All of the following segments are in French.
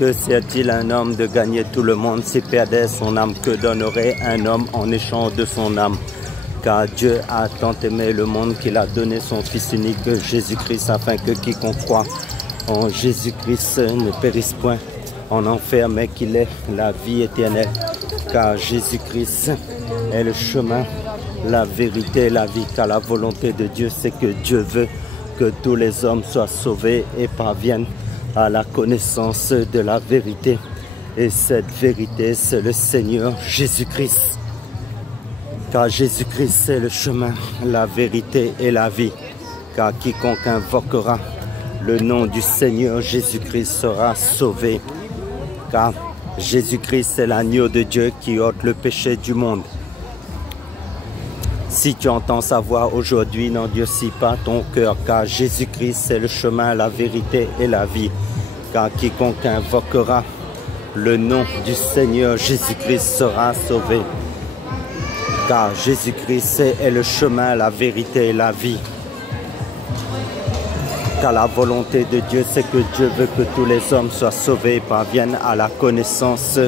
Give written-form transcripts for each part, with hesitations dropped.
Que sert-il un homme de gagner tout le monde s'il perdait son âme? Que donnerait un homme en échange de son âme? Car Dieu a tant aimé le monde qu'il a donné son Fils unique, Jésus-Christ, afin que quiconque croit en Jésus-Christ ne périsse point en enfer, mais qu'il ait la vie éternelle. Car Jésus-Christ est le chemin, la vérité et la vie. Car la volonté de Dieu, c'est que Dieu veut que tous les hommes soient sauvés et parviennent à la connaissance de la vérité. Et cette vérité, c'est le Seigneur Jésus-Christ. Car Jésus-Christ, c'est le chemin, la vérité et la vie. Car quiconque invoquera le nom du Seigneur Jésus-Christ sera sauvé. Car Jésus-Christ est l'agneau de Dieu qui ôte le péché du monde. Si tu entends sa voix aujourd'hui, n'endurcis pas ton cœur, car Jésus-Christ est le chemin, la vérité et la vie. Car quiconque invoquera le nom du Seigneur Jésus-Christ sera sauvé. Car Jésus-Christ est le chemin, la vérité et la vie. Car la volonté de Dieu, c'est que Dieu veut que tous les hommes soient sauvés et parviennent à la connaissance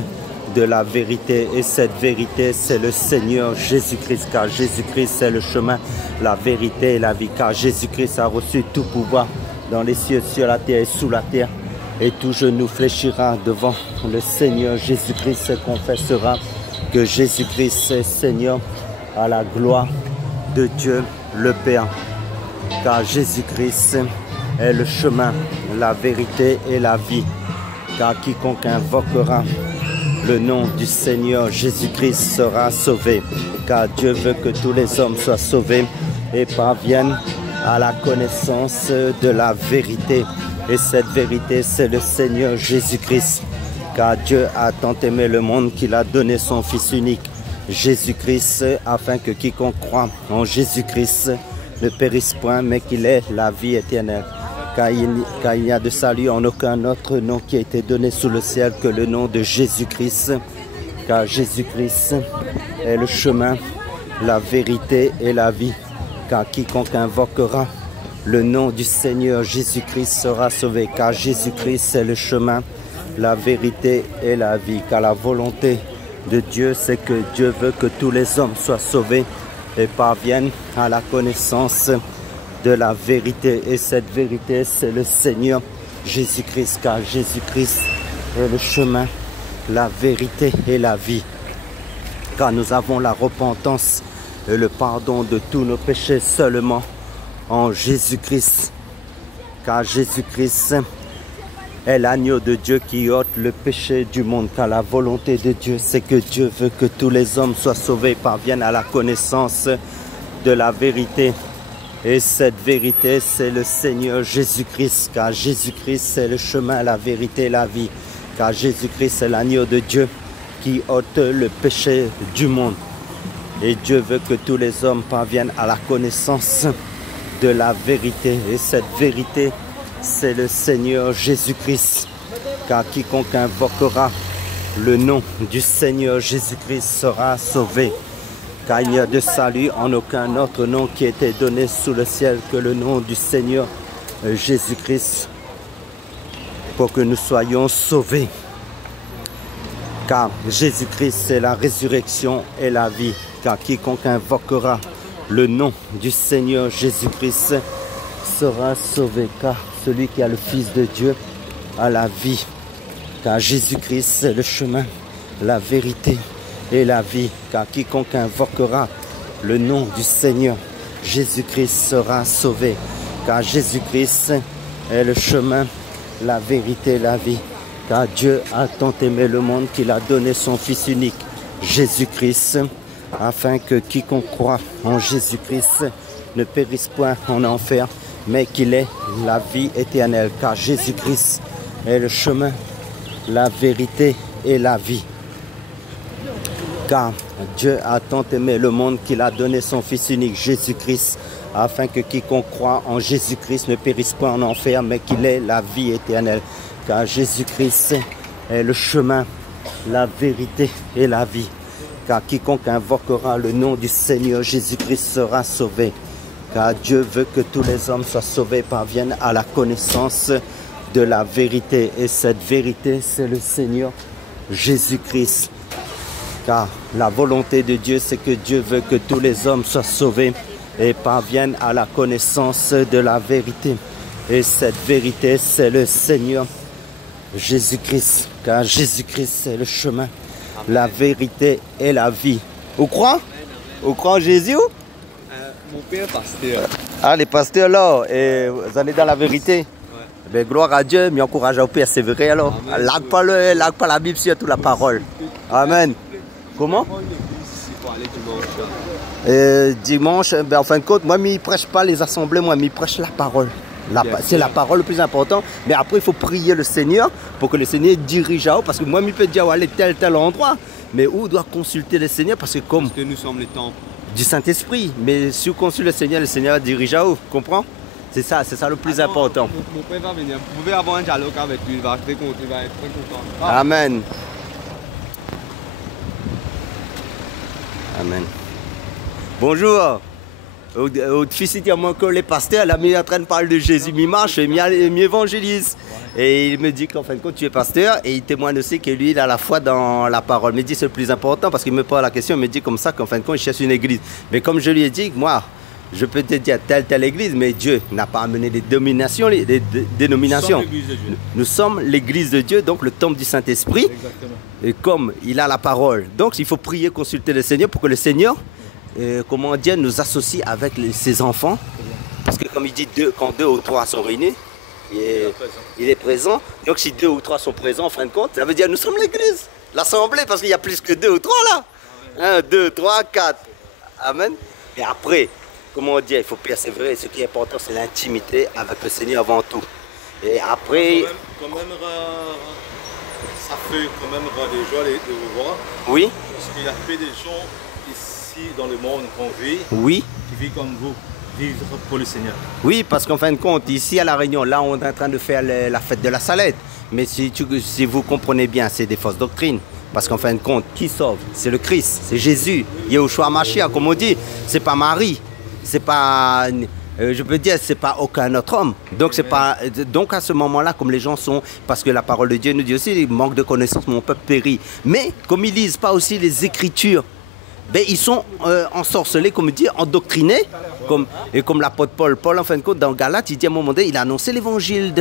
de la vérité. Et cette vérité, c'est le Seigneur Jésus-Christ. Car Jésus-Christ est le chemin, la vérité et la vie. Car Jésus-Christ a reçu tout pouvoir dans les cieux, sur la terre et sous la terre. Et tout genou fléchira devant le Seigneur Jésus-Christ et confessera que Jésus-Christ est Seigneur, à la gloire de Dieu le Père. Car Jésus-Christ est le chemin, la vérité et la vie. Car quiconque invoquera le nom du Seigneur Jésus-Christ sera sauvé. Car Dieu veut que tous les hommes soient sauvés et parviennent à la connaissance de la vérité. Et cette vérité, c'est le Seigneur Jésus-Christ. Car Dieu a tant aimé le monde qu'il a donné son Fils unique, Jésus-Christ, afin que quiconque croit en Jésus-Christ ne périsse point, mais qu'il ait la vie éternelle. Car il n'y a de salut en aucun autre nom qui a été donné sous le ciel que le nom de Jésus-Christ. Car Jésus-Christ est le chemin, la vérité et la vie. Car quiconque invoquera le nom du Seigneur Jésus-Christ sera sauvé. Car Jésus-Christ est le chemin, la vérité et la vie. Car la volonté de Dieu, c'est que Dieu veut que tous les hommes soient sauvés et parviennent à la connaissance de la vérité. Et cette vérité, c'est le Seigneur Jésus-Christ. Car Jésus-Christ est le chemin, la vérité et la vie. Car nous avons la repentance et le pardon de tous nos péchés seulement en Jésus-Christ. Car Jésus-Christ est l'agneau de Dieu qui ôte le péché du monde. Car la volonté de Dieu, c'est que Dieu veut que tous les hommes soient sauvés et parviennent à la connaissance de la vérité. Et cette vérité, c'est le Seigneur Jésus-Christ. Car Jésus-Christ, c'est le chemin, la vérité et la vie. Car Jésus-Christ est l'agneau de Dieu qui ôte le péché du monde. Et Dieu veut que tous les hommes parviennent à la connaissance de la vérité. Et cette vérité, c'est le Seigneur Jésus-Christ. Car quiconque invoquera le nom du Seigneur Jésus-Christ sera sauvé. Car il n'y a de salut en aucun autre nom qui a été donné sous le ciel que le nom du Seigneur Jésus-Christ, pour que nous soyons sauvés. Car Jésus-Christ, c'est la résurrection et la vie. Car quiconque invoquera le nom du Seigneur Jésus-Christ sera sauvé. Car celui qui a le Fils de Dieu a la vie. Car Jésus-Christ, c'est le chemin, la vérité et la vie. Car quiconque invoquera le nom du Seigneur Jésus-Christ sera sauvé. Car Jésus-Christ est le chemin, la vérité et la vie. Car Dieu a tant aimé le monde qu'il a donné son Fils unique, Jésus-Christ, afin que quiconque croit en Jésus-Christ ne périsse point en enfer, mais qu'il ait la vie éternelle. Car Jésus-Christ est le chemin, la vérité et la vie. Car Dieu a tant aimé le monde qu'il a donné son Fils unique, Jésus-Christ, afin que quiconque croit en Jésus-Christ ne périsse point en enfer, mais qu'il ait la vie éternelle. Car Jésus-Christ est le chemin, la vérité et la vie. Car quiconque invoquera le nom du Seigneur Jésus-Christ sera sauvé. Car Dieu veut que tous les hommes soient sauvés et parviennent à la connaissance de la vérité. Et cette vérité, c'est le Seigneur Jésus-Christ. Car la volonté de Dieu, c'est que Dieu veut que tous les hommes soient sauvés et parviennent à la connaissance de la vérité. Et cette vérité, c'est le Seigneur Jésus-Christ. Car Jésus-Christ, c'est le chemin, la vérité et la vie. Vous croyez? Vous croyez en Jésus? Mon père est pasteur. Ah, les pasteurs là, et vous allez dans la vérité? Ouais. Ben, gloire à Dieu, mais encourage à persévérer alors. Lâche pas la Bible, surtout la parole. Amen. Comment? Dimanche, ben, en fin de compte, moi, je ne prêche pas les assemblées, moi, je prêche la parole. C'est la parole le plus important. Mais après, il faut prier le Seigneur pour que le Seigneur dirige à où. Parce que moi, je peux dire aller tel endroit. Mais où doit consulter le Seigneur? Parce que nous sommes les temples du Saint-Esprit. Mais si on consulte le Seigneur dirige à où. Comprends? C'est ça le plus important. Mon père va venir. Vous pouvez avoir un dialogue avec lui. Il va être très content. Ah. Amen. Amen. Bonjour. Au fils, il y a moins que les pasteurs, là, mais en train de parler de Jésus, il marche, il évangélise. Et il me dit qu'en fin de compte, tu es pasteur, et il témoigne aussi que lui, il a la foi dans la parole. Il me dit c'est le plus important, parce qu'il me pose la question, il me dit comme ça qu'en fin de compte, il cherche une église. Mais comme je lui ai dit, moi, je peux te dire telle église, mais Dieu n'a pas amené des dénominations. Nous sommes l'église de Dieu, donc le temple du Saint-Esprit. Et comme il a la parole, donc il faut prier, consulter le Seigneur pour que le Seigneur, comment dire, nous associe avec ses enfants. Parce que comme il dit, quand 2 ou 3 sont réunis, il est présent. Donc si 2 ou 3 sont présents, en fin de compte, ça veut dire nous sommes l'église, l'assemblée, parce qu'il y a plus que 2 ou 3 là. 1, 2, 3, 4. Amen. Et après, comment dire, il faut persévérer. Ce qui est important, c'est l'intimité avec le Seigneur avant tout. Et après... Quand même ça fait quand même des joies de vous voir. Oui. Parce qu'il y a peu de gens ici dans le monde qu'on vit, oui, qui vivent comme vous, vivent pour le Seigneur. Oui, parce qu'en fin de compte, ici à La Réunion, là on est en train de faire la fête de la salette. Mais si vous comprenez bien, c'est des fausses doctrines. Parce qu'en fin de compte, qui sauve? C'est le Christ, c'est Jésus. Yahushua Mashiach, comme on dit. C'est pas Marie, c'est pas... je peux dire, c'est pas aucun autre homme. Donc, c'est pas, donc à ce moment-là, comme les gens sont, parce que la parole de Dieu nous dit aussi, il manque de connaissances, mon peuple périt. Mais comme ils lisent pas aussi les Écritures, ben, ils sont ensorcelés, comme dit, endoctrinés. Et comme l'apôtre Paul, en fin de compte, dans Galates, il dit à un moment donné, il a annoncé l'évangile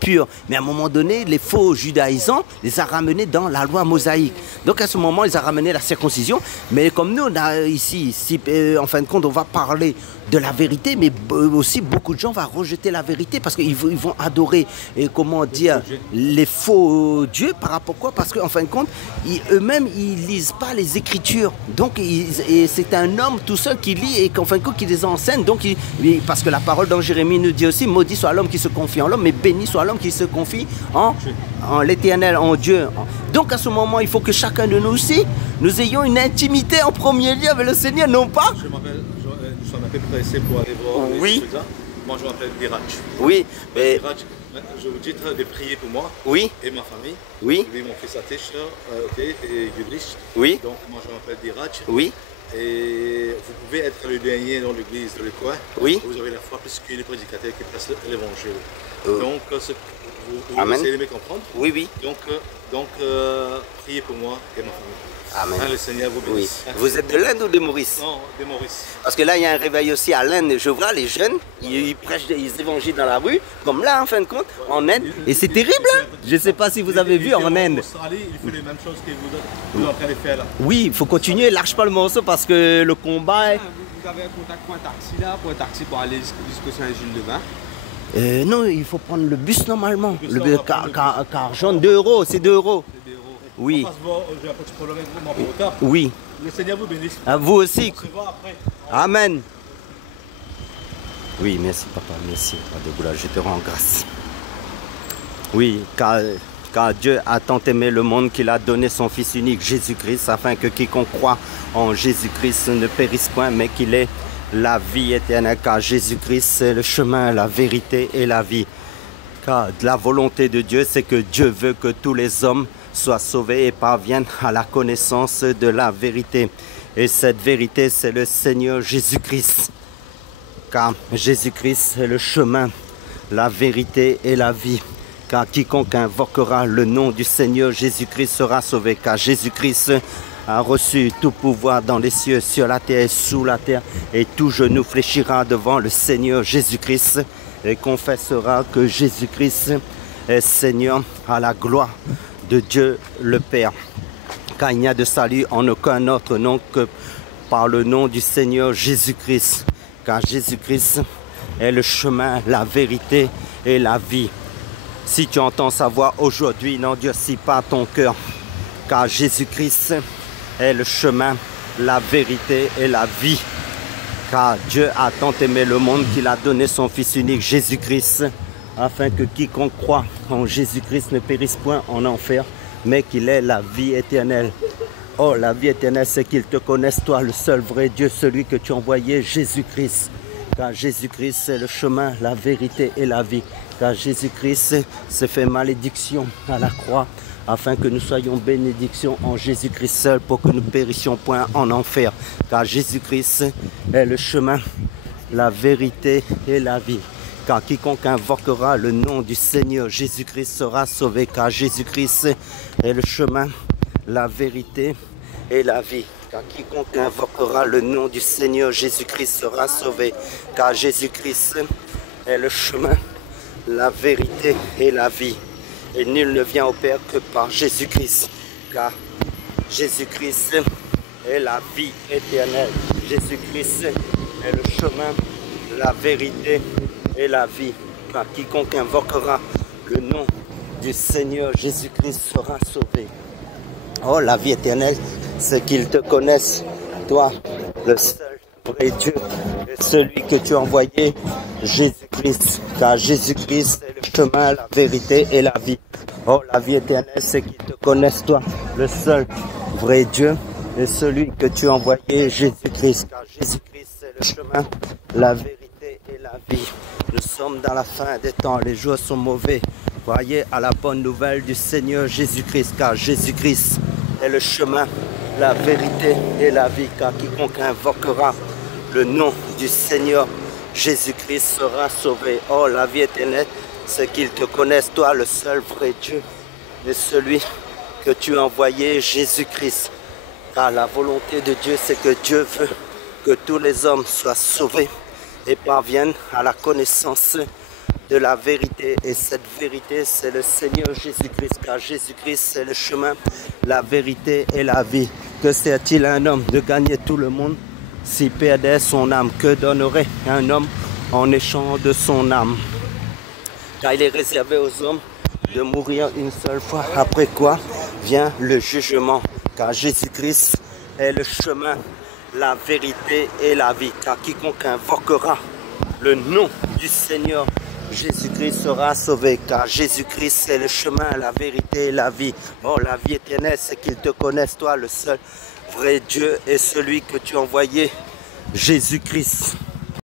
pur. Mais à un moment donné, les faux judaïsants les a ramenés dans la loi mosaïque. Donc à ce moment, ils ont ramené la circoncision. Mais comme nous, ici, en fin de compte, on va parler de la vérité, mais aussi beaucoup de gens vont rejeter la vérité parce qu'ils vont adorer, comment dire, les faux dieux. Par rapport à quoi? Parce qu'en fin de compte, eux-mêmes, ils lisent pas les Écritures. Donc c'est un homme tout seul qui lit et qu'en fin de compte, qui les enseigne. Donc, parce que la parole dans Jérémie nous dit aussi, maudit soit l'homme qui se confie en l'homme, mais béni soit l'homme qui se confie en l'Éternel, en Dieu. Donc à ce moment, il faut que chacun de nous aussi, nous ayons une intimité en premier lieu avec le Seigneur, non pas? Nous sommes un peu pressés pour aller voir les choses. Moi, je m'appelle Dirach. Oui, mais... Dirach, je vous dis de prier pour moi et ma famille. Oui. Et mon fils Atish, et Gudrich. Oui. Donc, moi, je m'appelle Dirach. Oui. Et vous pouvez être le dernier dans l'église de coin. Oui. Vous avez la foi plus que les prédicateurs qui prêchent l'évangile. Donc, vous Amen. essayez de me comprendre. Oui, oui. Donc priez pour moi et ma famille. Amen. Le Seigneur vous bénisse. Oui. Vous êtes de l'Inde ou de Maurice? Non, de Maurice. Parce que là, il y a un réveil aussi à l'Inde. Je vois les jeunes, ils prêchent des évangiles dans la rue, comme là, en fin de compte, en Inde. Et c'est terrible, hein? Je ne sais pas si vous avez vu en Inde. En Australie, il fait les mêmes choses que vous êtes en train de faire là. Oui, il faut continuer. Lâche pas le morceau parce que le combat... Vous avez un contact pour un taxi là, pour aller jusqu'au Saint-Gilles-de-Vin? Non, il faut prendre le bus normalement. Le car jaune, 2 €, c'est 2 €. Oui. J'ai un petit problème avec mon retard. Oui. Le Seigneur vous bénisse. À vous aussi. On se voit après. Amen. Oui, merci papa, merci. Je te rends grâce. Oui, car Dieu a tant aimé le monde qu'il a donné son Fils unique, Jésus-Christ, afin que quiconque croit en Jésus-Christ ne périsse point, mais qu'il ait la vie éternelle. Car Jésus-Christ, c'est le chemin, la vérité et la vie. Car la volonté de Dieu, c'est que Dieu veut que tous les hommes soient sauvés et parviennent à la connaissance de la vérité. Et cette vérité, c'est le Seigneur Jésus-Christ. Car Jésus-Christ, c'est le chemin, la vérité et la vie. car quiconque invoquera le nom du Seigneur Jésus-Christ sera sauvé, car Jésus-Christ a reçu tout pouvoir dans les cieux, sur la terre et sous la terre, et tout genou fléchira devant le Seigneur Jésus-Christ et confessera que Jésus-Christ est Seigneur, à la gloire de Dieu le Père. Car il n'y a de salut en aucun autre nom que par le nom du Seigneur Jésus-Christ, car Jésus-Christ est le chemin, la vérité et la vie. Si tu entends sa voix aujourd'hui, n'endurcis pas ton cœur, car Jésus-Christ est le chemin, la vérité et la vie. Car Dieu a tant aimé le monde qu'il a donné son Fils unique, Jésus-Christ, afin que quiconque croit en Jésus-Christ ne périsse point en enfer, mais qu'il ait la vie éternelle. Oh, la vie éternelle, c'est qu'ils te connaissent, toi, le seul vrai Dieu, celui que tu as envoyé, Jésus-Christ. Car Jésus-Christ, c'est le chemin, la vérité et la vie. Car Jésus-Christ s'est fait malédiction à la croix, afin que nous soyons bénédiction en Jésus-Christ seul, pour que nous périssions point en enfer. Car Jésus-Christ est le chemin, la vérité et la vie. Car quiconque invoquera le nom du Seigneur Jésus-Christ sera sauvé, car Jésus-Christ est le chemin, la vérité et la vie. Car quiconque invoquera le nom du Seigneur Jésus-Christ sera sauvé, car Jésus-Christ est le chemin, la vérité et la vie. Et nul ne vient au Père que par Jésus-Christ, car Jésus-Christ est la vie éternelle. Jésus-Christ est le chemin, la vérité et la vie. Car quiconque invoquera le nom du Seigneur Jésus-Christ sera sauvé. Oh, la vie éternelle, c'est qu'ils te connaissent, toi, le seul vrai Dieu, et celui que tu as envoyé, Jésus-Christ. Car Jésus-Christ est le chemin, la vérité et la vie. Oh, la vie éternelle, c'est qu'ils te connaissent, toi, le seul vrai Dieu, et celui que tu as envoyé, Jésus-Christ. Car Jésus-Christ est le chemin, la vérité et la vie. Nous sommes dans la fin des temps, les jours sont mauvais. Croyez à la bonne nouvelle du Seigneur Jésus-Christ, car Jésus-Christ est le chemin, la vérité et la vie. Car quiconque invoquera le nom du Seigneur Jésus-Christ sera sauvé. Oh, la vie éternelle, c'est qu'ils te connaissent, toi, le seul vrai Dieu, et celui que tu as envoyé, Jésus-Christ. Car la volonté de Dieu, c'est que Dieu veut que tous les hommes soient sauvés et parviennent à la connaissance de la vérité. Et cette vérité, c'est le Seigneur Jésus-Christ, car Jésus-Christ, c'est le chemin, la vérité et la vie. Que sert-il à un homme de gagner tout le monde s'il perdait son âme? Que donnerait un homme en échange de son âme? Car il est réservé aux hommes de mourir une seule fois, après quoi vient le jugement. Car Jésus-Christ est le chemin, la vérité et la vie. Car quiconque invoquera le nom du Seigneur Jésus-Christ sera sauvé, car Jésus-Christ est le chemin, la vérité et la vie. Oh, la vie éternelle, c'est qu'ils te connaissent, toi, le seul vrai Dieu, et celui que tu as envoyé, Jésus-Christ.